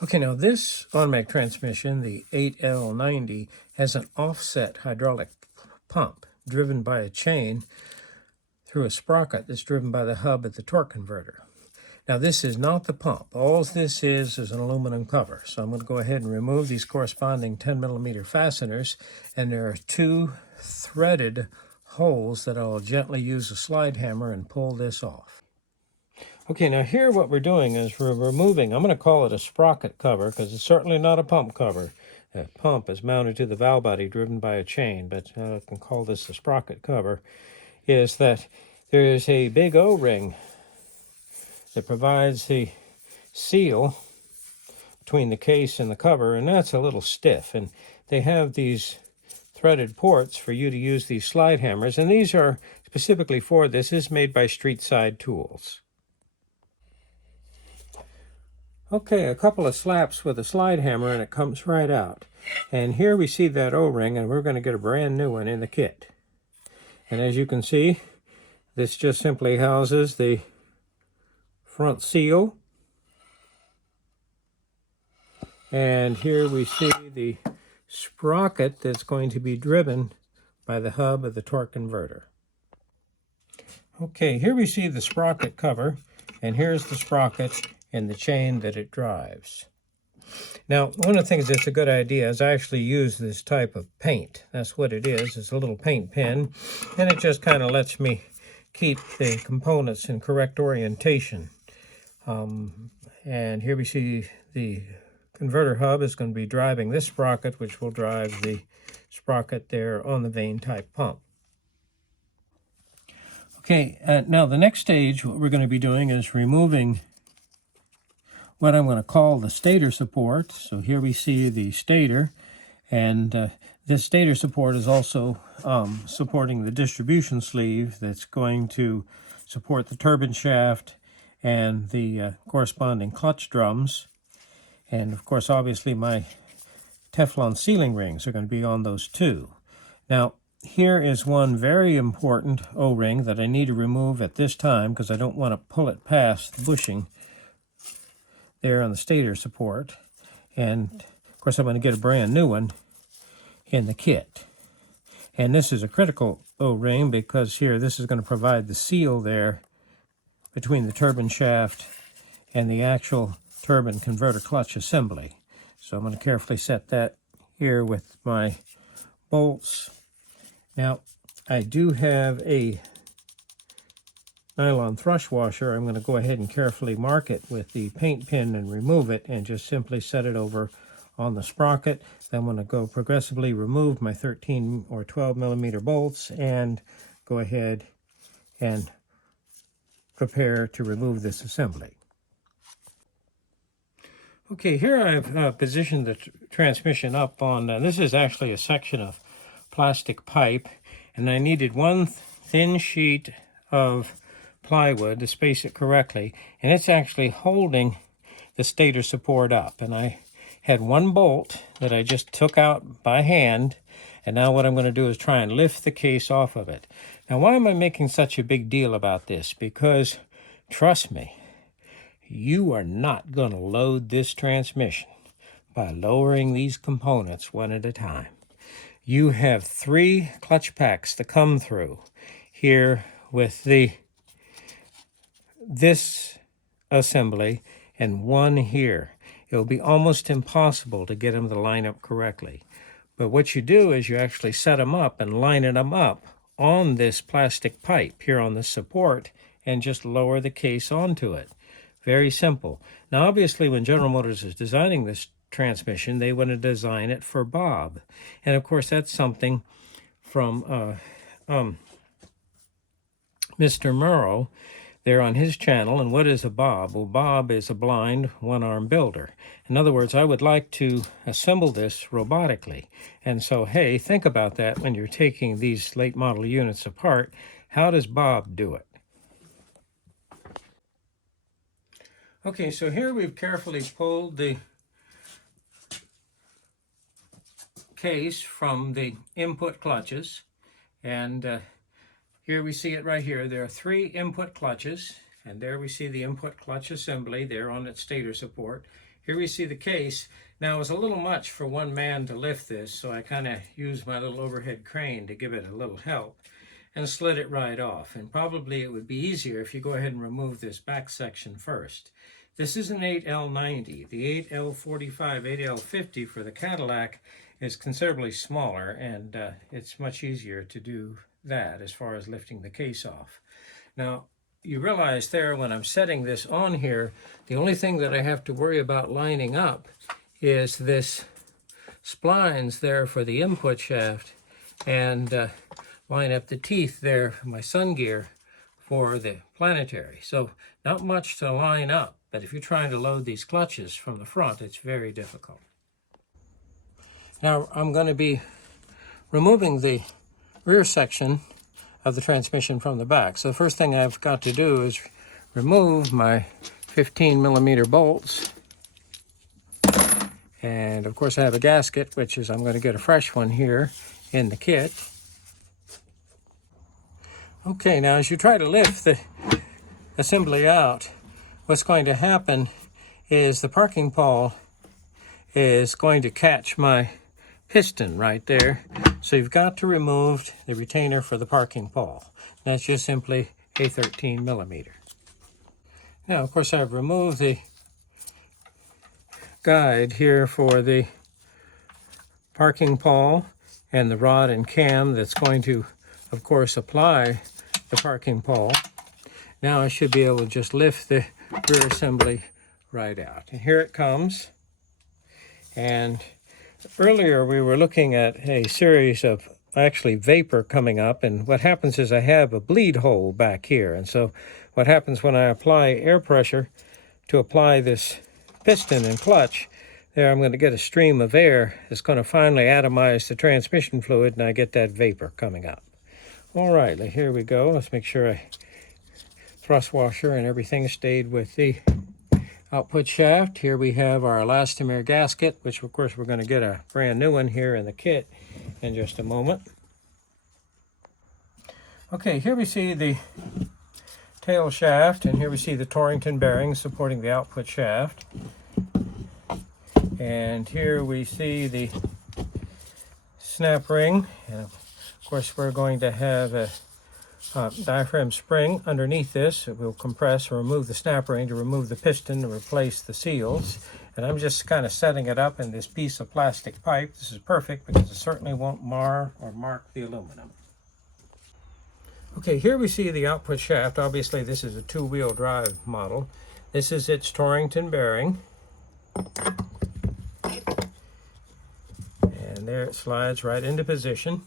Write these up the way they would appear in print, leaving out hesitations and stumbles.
Okay, now this automatic transmission, the 8L90, has an offset hydraulic pump driven by a chain through a sprocket that's driven by the hub at the torque converter. Now this is not the pump. All this is an aluminum cover. So I'm going to go ahead and remove these corresponding 10mm fasteners, and there are two threaded holes that I'll gently use a slide hammer and pull this off. Okay, now here what we're doing is we're removing, I'm going to call it a sprocket cover because it's certainly not a pump cover. That pump is mounted to the valve body driven by a chain, but I can call this the sprocket cover, is that there is a big O-ring that provides the seal between the case and the cover, and that's a little stiff. And they have these threaded ports for you to use these slide hammers, and these are specifically for this. This is made by Street Side Tools. Okay, a couple of slaps with a slide hammer and it comes right out. And here we see that O-ring, and we're going to get a brand new one in the kit. And as you can see, this just simply houses the front seal. And here we see the sprocket that's going to be driven by the hub of the torque converter. Okay, here we see the sprocket cover, and here's the sprocket and the chain that it drives. Now, one of the things that's a good idea is I actually use this type of paint. That's what it is. It's a little paint pen, and it just kind of lets me keep the components in correct orientation. And here we see the converter hub is going to be driving this sprocket, which will drive the sprocket there on the vane type pump. Okay, now the next stage, what we're going to be doing is removing what I'm going to call the stator support. So here we see the stator, and this stator support is also supporting the distribution sleeve that's going to support the turbine shaft and the corresponding clutch drums. And of course, obviously, my Teflon sealing rings are going to be on those too. Now, here is one very important O-ring that I need to remove at this time because I don't want to pull it past the bushing there on the stator support. And of course, I'm going to get a brand new one in the kit. And this is a critical O-ring because here, this is going to provide the seal there between the turbine shaft and the actual turbine converter clutch assembly. So I'm going to carefully set that here with my bolts. Now, I do have a nylon thrush washer. I'm going to go ahead and carefully mark it with the paint pen and remove it, and just simply set it over on the sprocket. Then I'm going to go progressively remove my 13 or 12mm bolts and go ahead and prepare to remove this assembly. Okay, here I've positioned the transmission up on, this is actually a section of plastic pipe, and I needed one thin sheet of plywood to space it correctly, and it's actually holding the stator support up. And I had one bolt that I just took out by hand, and now what I'm going to do is try and lift the case off of it. Now, why am I making such a big deal about this? Because, trust me, you are not going to load this transmission by lowering these components one at a time. You have 3 clutch packs to come through here with this assembly and one here. It'll be almost impossible to get them to line up correctly. But what you do is you actually set them up and line them up on this plastic pipe here on the support and just lower the case onto it. Very simple. Now, obviously, when General Motors is designing this transmission, they want to design it for Bob. And of course, that's something from Mr. Murrow there on his channel. And what is a Bob? Well, Bob is a blind one-arm builder. In other words, I would like to assemble this robotically. And so, hey, think about that when you're taking these late model units apart. How does Bob do it? Okay, so here we've carefully pulled the case from the input clutches, and here we see it right here. There are 3 input clutches, and there we see the input clutch assembly there on its stator support, here we see the case. Now, it was a little much for one man to lift this, so I kind of used my little overhead crane to give it a little help and slid it right off. And probably it would be easier if you go ahead and remove this back section first. This is an 8L90. The 8L45, 8L50 for the Cadillac is considerably smaller, and it's much easier to do that as far as lifting the case off. Now, you realize there when I'm setting this on here, the only thing that I have to worry about lining up is this splines there for the input shaft, and line up the teeth there for my sun gear for the planetary. So not much to line up, but if you're trying to load these clutches from the front, it's very difficult. Now I'm going to be removing the rear section of the transmission from the back. So the first thing I've got to do is remove my 15mm bolts. And of course I have a gasket, which is, I'm going to get a fresh one here in the kit. Okay, now as you try to lift the assembly out, what's going to happen is the parking pawl is going to catch my piston right there. So you've got to remove the retainer for the parking pawl. That's just simply a 13mm. Now, of course, I've removed the guide here for the parking pawl and the rod and cam that's going to, of course, apply the parking pawl. Now I should be able to just lift the rear assembly right out. And here it comes. And earlier we were looking at a series of actually vapor coming up, and what happens is I have a bleed hole back here. And so what happens when I apply air pressure to apply this piston and clutch, there I'm going to get a stream of air that's going to finally atomize the transmission fluid, and I get that vapor coming up. All right, here we go. Let's make sure I thrust washer and everything stayed with the output shaft. Here we have our elastomer gasket, which of course we're going to get a brand new one here in the kit in just a moment. Okay, here we see the tail shaft, and here we see the Torrington bearing supporting the output shaft. And here we see the snap ring, and of course we're going to have a diaphragm spring underneath this. It will compress or remove the snap ring to remove the piston and replace the seals. And I'm just kind of setting it up in this piece of plastic pipe. This is perfect because it certainly won't mar or mark the aluminum. Okay, here we see the output shaft. Obviously this is a two-wheel drive model. This is its Torrington bearing. And there it slides right into position.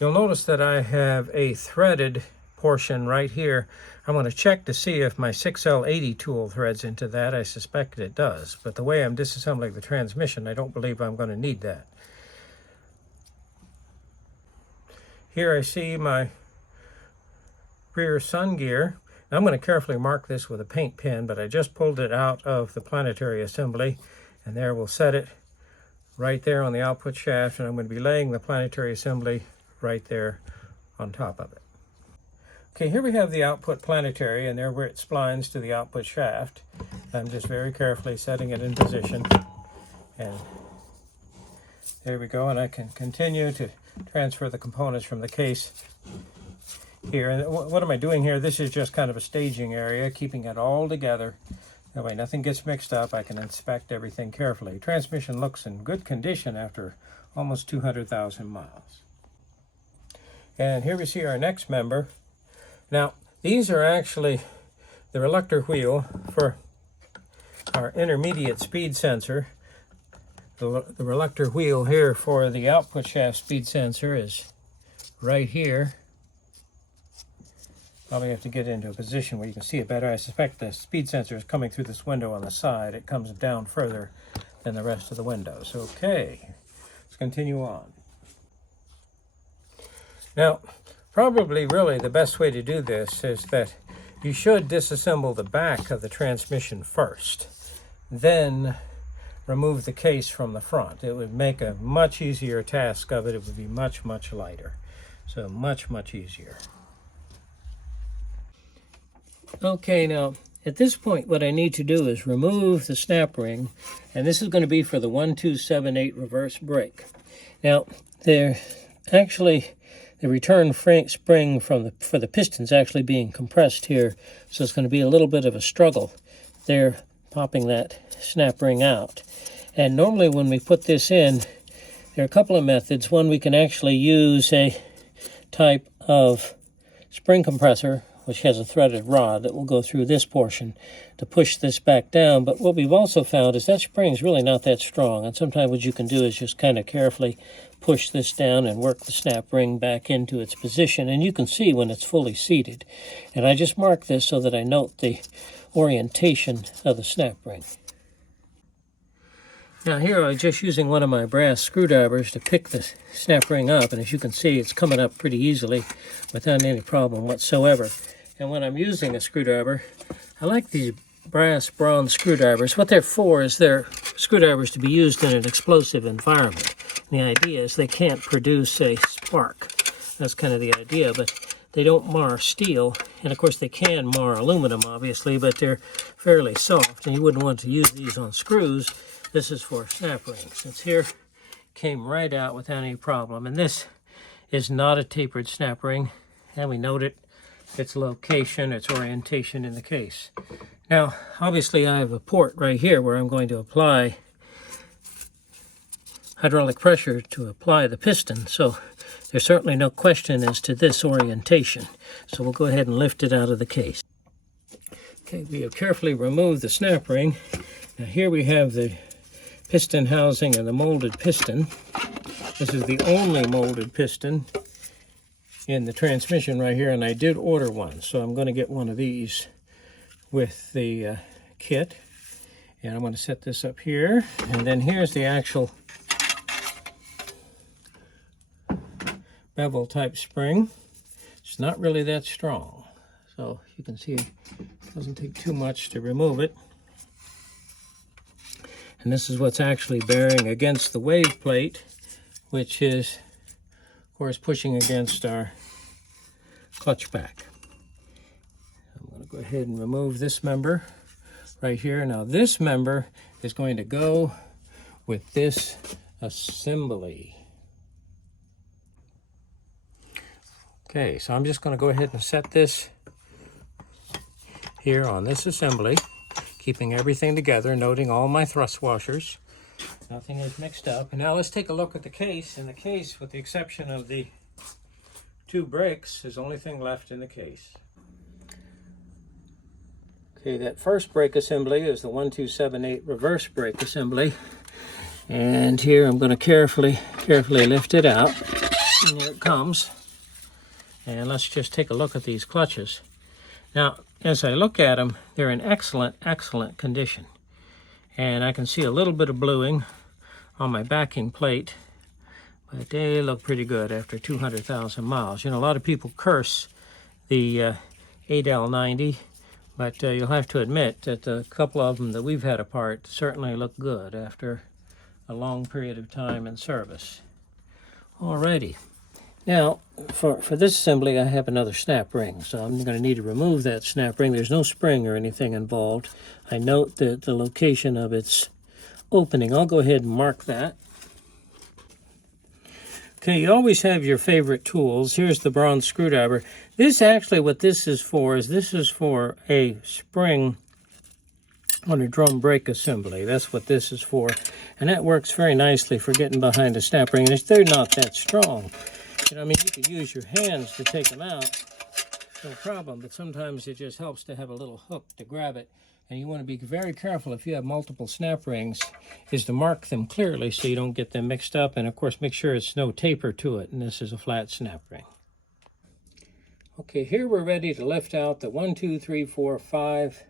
You'll notice that I have a threaded portion right here. I'm going to check to see if my 6L80 tool threads into that. I suspect it does, but the way I'm disassembling the transmission, I don't believe I'm going to need that. Here I see my rear sun gear. I'm going to carefully mark this with a paint pen, but I just pulled it out of the planetary assembly, and there we'll set it right there on the output shaft, and I'm going to be laying the planetary assembly right there on top of it. Okay, here we have the output planetary, and there where it splines to the output shaft. I'm just very carefully setting it in position, and there we go. And I can continue to transfer the components from the case here. And what am I doing here? This is just kind of a staging area, keeping it all together. That way nothing gets mixed up. I can inspect everything carefully. Transmission looks in good condition after almost 200,000 miles. And here we see our next member. Now, these are actually the reluctor wheel for our intermediate speed sensor. The reluctor wheel here for the output shaft speed sensor is right here. Probably have to get into a position where you can see it better. I suspect the speed sensor is coming through this window on the side. It comes down further than the rest of the windows. Okay, let's continue on. Now, probably really the best way to do this is that you should disassemble the back of the transmission first, then remove the case from the front. It would make a much easier task of it. It would be much, much lighter. So much, much easier. Okay, now at this point, what I need to do is remove the snap ring, and this is going to be for the 1278 reverse brake. Now, the return spring for the piston's actually being compressed here, so it's going to be a little bit of a struggle there popping that snap ring out. And normally when we put this in, there are a couple of methods. One, we can actually use a type of spring compressor which has a threaded rod that will go through this portion to push this back down. But what we've also found is that spring's really not that strong, and sometimes what you can do is just kind of carefully push this down and work the snap ring back into its position, and you can see when it's fully seated. And I just mark this so that I note the orientation of the snap ring. Now here I'm just using one of my brass screwdrivers to pick the snap ring up, and as you can see it's coming up pretty easily without any problem whatsoever. And when I'm using a screwdriver, I like these bronze screwdrivers. What they're for is they're screwdrivers to be used in an explosive environment. And the idea is they can't produce a spark. That's kind of the idea, but they don't mar steel, and of course they can mar aluminum obviously, but they're fairly soft and you wouldn't want to use these on screws. This is for snap rings. It's here, came right out without any problem. And this is not a tapered snap ring, and we note its location, its orientation in the case. Now, obviously I have a port right here where I'm going to apply hydraulic pressure to apply the piston, so there's certainly no question as to this orientation. So we'll go ahead and lift it out of the case. Okay, we have carefully removed the snap ring. Now here we have the piston housing and the molded piston. This is the only molded piston in the transmission right here, and I did order one, so I'm going to get one of these with the kit. And I'm going to set this up here, and then here's the actual bevel type spring. It's not really that strong, so you can see it doesn't take too much to remove it. And this is what's actually bearing against the wave plate, which is, of course, pushing against our clutch back. I'm going to go ahead and remove this member right here. Now, this member is going to go with this assembly. Okay, so I'm just going to go ahead and set this here on this assembly, keeping everything together, noting all my thrust washers. Nothing is mixed up. And now let's take a look at the case. In the case, with the exception of the two brakes, is the only thing left in the case. Okay, that first brake assembly is the 1278 reverse brake assembly. And here I'm going to carefully lift it out. And here it comes. And let's just take a look at these clutches. Now, as I look at them, they're in excellent condition. And I can see a little bit of bluing on my backing plate, but they look pretty good after 200,000 miles. You know, a lot of people curse the ADAL-90, but you'll have to admit that a couple of them that we've had apart certainly look good after a long period of time in service. Alrighty. Now, for this assembly, I have another snap ring, so I'm going to need to remove that snap ring. There's no spring or anything involved. I note that the location of its opening. I'll go ahead and mark that. Okay, you always have your favorite tools. Here's the bronze screwdriver. This actually, what this is for a spring on a drum brake assembly. That's what this is for. And that works very nicely for getting behind a snap ring. And they're not that strong. You know, I mean, you could use your hands to take them out, no problem, but sometimes it just helps to have a little hook to grab it. And you want to be very careful if you have multiple snap rings, is to mark them clearly so you don't get them mixed up. And of course, make sure it's no taper to it, and this is a flat snap ring. Okay, here we're ready to lift out the 1, 2, 3, 4, 5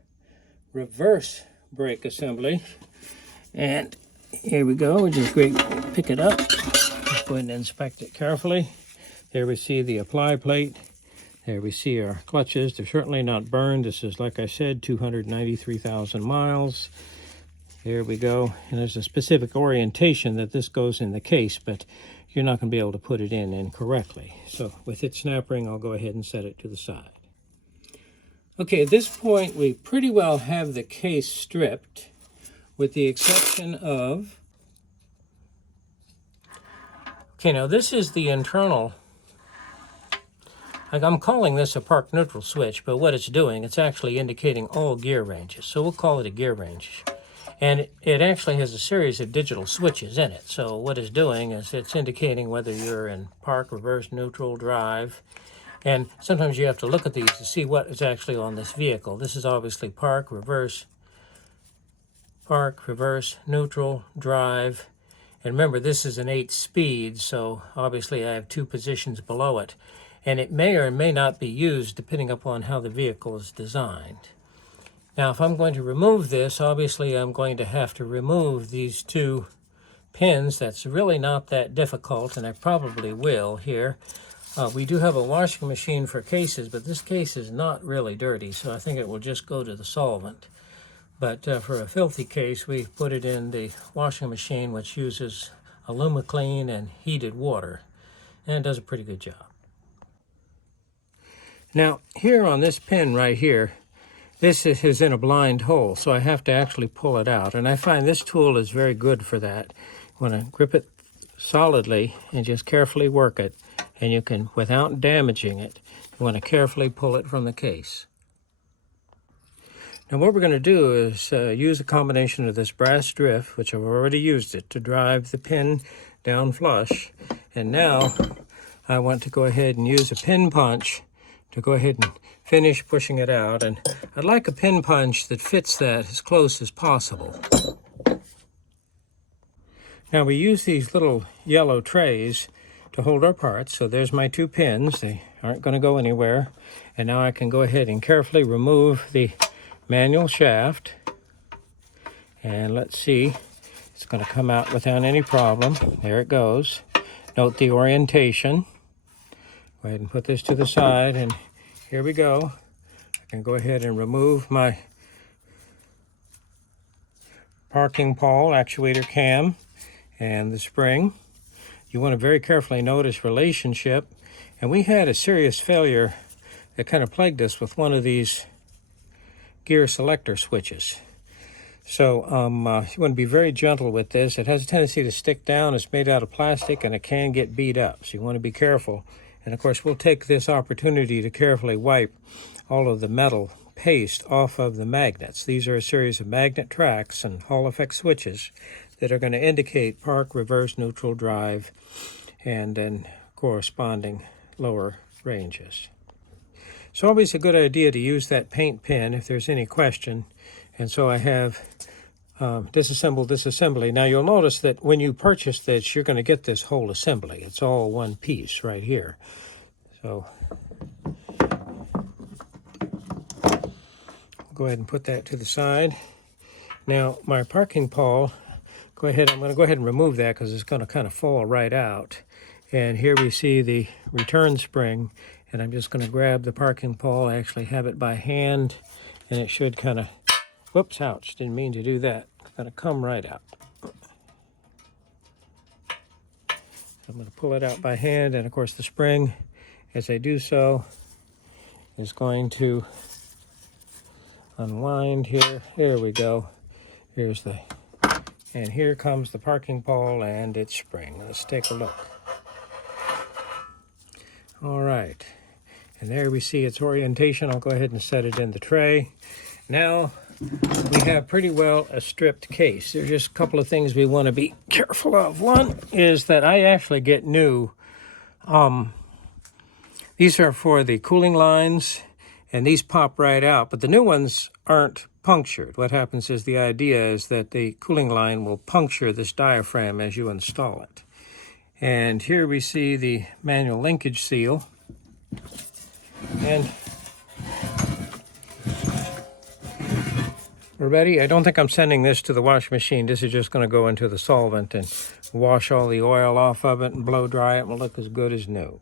reverse brake assembly. And here we go. We're just going to pick it up. Let's go ahead and inspect it carefully. There we see the apply plate. There we see our clutches. They're certainly not burned. This is, like I said, 293,000 miles. There we go. And there's a specific orientation that this goes in the case, but you're not going to be able to put it in incorrectly. So with its snap ring, I'll go ahead and set it to the side. Okay, at this point we pretty well have the case stripped, with the exception of... Okay, now this is the internal... I'm calling this a park neutral switch, but what it's doing, it's actually indicating all gear ranges. So we'll call it a gear range. And it actually has a series of digital switches in it. So what it's doing is it's indicating whether you're in park, reverse, neutral, drive. And sometimes you have to look at these to see what is actually on this vehicle. This is obviously park, reverse, neutral, drive. And remember, this is an 8-speed, so obviously I have 2 positions below it. And it may or may not be used depending upon how the vehicle is designed. Now, if I'm going to remove this, obviously I'm going to have to remove these 2 pins. That's really not that difficult, and I probably will here. We do have a washing machine for cases, but this case is not really dirty, so I think it will just go to the solvent. But for a filthy case, we put it in the washing machine, which uses AlumiClean and heated water, and it does a pretty good job. Now, here on this pin right here, this is in a blind hole, so I have to actually pull it out. And I find this tool is very good for that. You want to grip it solidly and just carefully work it. And you can, without damaging it, you want to carefully pull it from the case. Now what we're going to do is use a combination of this brass drift, which I've already used it, to drive the pin down flush. And now I want to go ahead and use a pin punch to go ahead and finish pushing it out. And I'd like a pin punch that fits that as close as possible. Now we use these little yellow trays to hold our parts. So there's my 2 pins. They aren't going to go anywhere. And now I can go ahead and carefully remove the manual shaft. And let's see. It's going to come out without any problem. There it goes. Note the orientation. Go ahead and put this to the side, and here we go. I can go ahead and remove my parking pole actuator cam and the spring. You want to very carefully note its relationship. And we had a serious failure that kind of plagued us with one of these gear selector switches. So you want to be very gentle with this. It has a tendency to stick down. It's made out of plastic and it can get beat up. So you want to be careful. And of course, we'll take this opportunity to carefully wipe all of the metal paste off of the magnets. These are a series of magnet tracks and Hall effect switches that are going to indicate park, reverse, neutral, drive, and then corresponding lower ranges. It's always a good idea to use that paint pen if there's any question. And so I have Disassemble, Disassembly. Now you'll notice that when you purchase this, you're going to get this whole assembly. It's all one piece right here. So go ahead and put that to the side. Now my parking pole, I'm going to go ahead and remove that because it's going to kind of fall right out. And here we see the return spring, and I'm just going to grab the parking pole. I actually have it by hand, and it should kind of, whoops, ouch, didn't mean to do that. It's going to come right out. I'm going to pull it out by hand, and of course the spring, as I do so, is going to unwind here. Here we go. And here comes the parking pole and its spring. Let's take a look. All right, and there we see its orientation. I'll go ahead and set it in the tray. Now we have pretty well a stripped case. There's just a couple of things we want to be careful of. One is that I actually get new, these are for the cooling lines, and these pop right out, but the new ones aren't punctured. What happens is the idea is that the cooling line will puncture this diaphragm as you install it. And here we see the manual linkage seal. And we're ready. I don't think I'm sending this to the washing machine. This is just going to go into the solvent and wash all the oil off of it and blow dry it and will look as good as new.